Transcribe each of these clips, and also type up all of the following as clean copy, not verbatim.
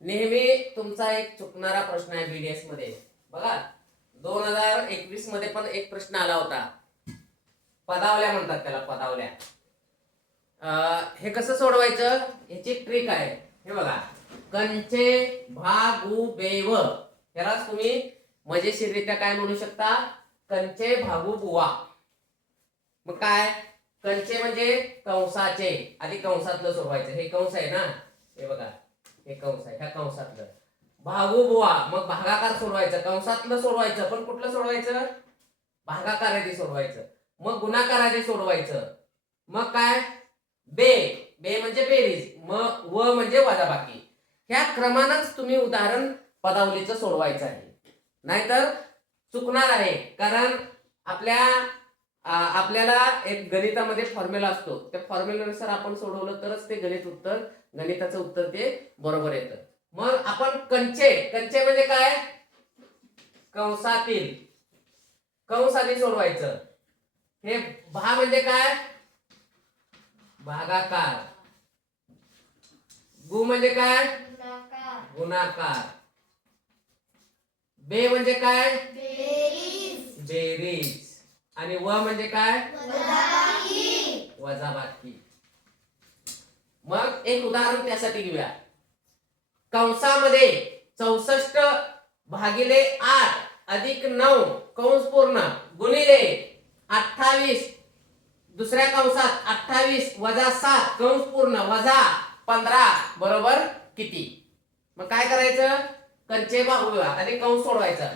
नेहमी तुमचा एक चुकणारा प्रश्न आहे बीडीएस मध्ये बघा. 2021 मध्ये पण एक प्रश्न आला होता. पदावल्या म्हणतात त्याला, पदावल्या. हे कसं सोडवायचं याची ट्रिक आहे. हे बघा, कंचे भागू बेव, यालाच तुम्ही मजेशीररित्या काय म्हणू शकता, कंचे भागू बुवा. मग काय, कंचे म्हणजे कंसाचे, आधी कंसातलं सोडवायचं. हे कंस आहे ना, हे बघा, हे कंस आहे, ह्या कंसातलं. भागू बुवा, मग भागाकार सोडवायचं, कंसातलं सोडवायचं, पण कुठलं सोडवायचं, भागाकार आधी सोडवायचं. मग गुणाकार आधी सोडवायचं. मग काय, बे, बे म्हणजे बेरीज, मग व म्हणजे वजाबाकी. ह्या क्रमानंच तुम्ही उदाहरण पदावलीचं सोडवायचं आहे, नाहीतर चुकणार आहे. कारण आपल्याला एक गणितामध्ये फॉर्म्युला असतो, त्या फॉर्म्युल्यानुसार आपण सोडवलं तरच ते गणिताचं उत्तर ते बरोबर येतं. मग आपण कंचे, कंचे म्हणजे काय, कंसातील, कंस आधी सोडवायचं. हे भा म्हणजे काय, भागाकार. गु म्हणजे काय, गुणाकार. बे म्हणजे काय, बेरीज. आणि व म्हणजे काय, वजाबाकी. मग एक उदाहरण त्यासाठी घेऊया. कंसामध्ये 64 भागिले 8 अधिक 9 कंस पूर्ण गुणिले 28 दुसऱ्या कंसात 28 वजा 7 कंस पूर्ण वजा 15 बरोबर किती. मग काय करायचं, कंचे भागू आणि कंस सोडवायचा.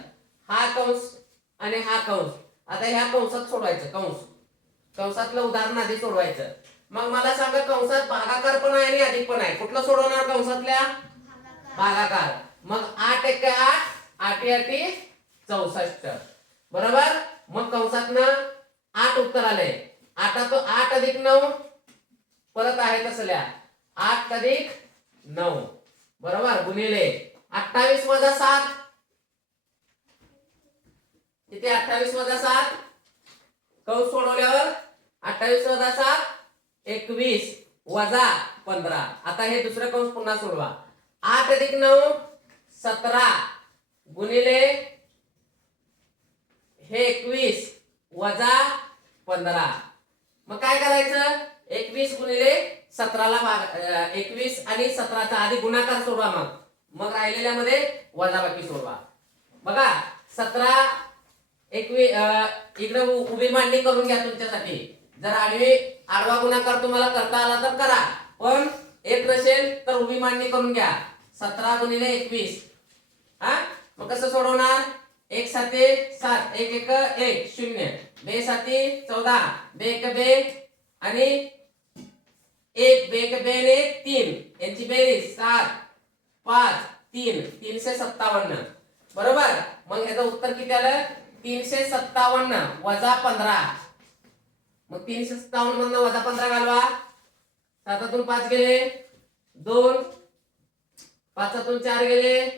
हा कंस आणि हा कंस, आता ह्या कंसात सोडवायचं. कंसातलं उदाहरण आधी सोडवायचं. मग मला सांगा, कंसात भागाकार पण आहे आणि अधिक पण आहे, कुठलं सोडवणार, कंसातल्या भागाकार. मग 8 × 8 8 8 64 बरोबर. मग कंसातनं 8 उत्तर आले. 8 अधिक 9 परत आहे तसल्या 8 अधिक 9 बरोबर गुणिले 28 वजा 7 किती, 28 वजा 7 कंस सोडवल्यावर 28 वजा 7 21 वजा 15. आता हे दुसरं कंस पुन्हा सोडवा. 8 अधिक 9 17 गुणिले हे 21 वजा 15. मग काय करायचं, 21 गुणिले 17 ला 21 आणि 17चा आधी गुणाकार सोडवा. मग राहिलेल्यामध्ये वजाबाकी सोडवा. बघा 17 21 इकडे उभी मांडणी करून घ्या तुमच्यासाठी. जर आडवा गुणाकार तुम्हाला करता आला तर करा, पण एक नसेल तर उभी मांडणी करून घ्या. 17 गुणिले 21. मग कसं सोडवणार, 1 7 7 1 1 1 0 2 7 14 2 1 2 आणि 1 2 1 2 ने 3 यांची बेरीज 7 5 3 357 बरोबर. मग याचं उत्तर किती आलं, 357 वजा 15. मग 357 मधनं वजा 15 घालवा. 7 5 गेले 2 5 4 गेले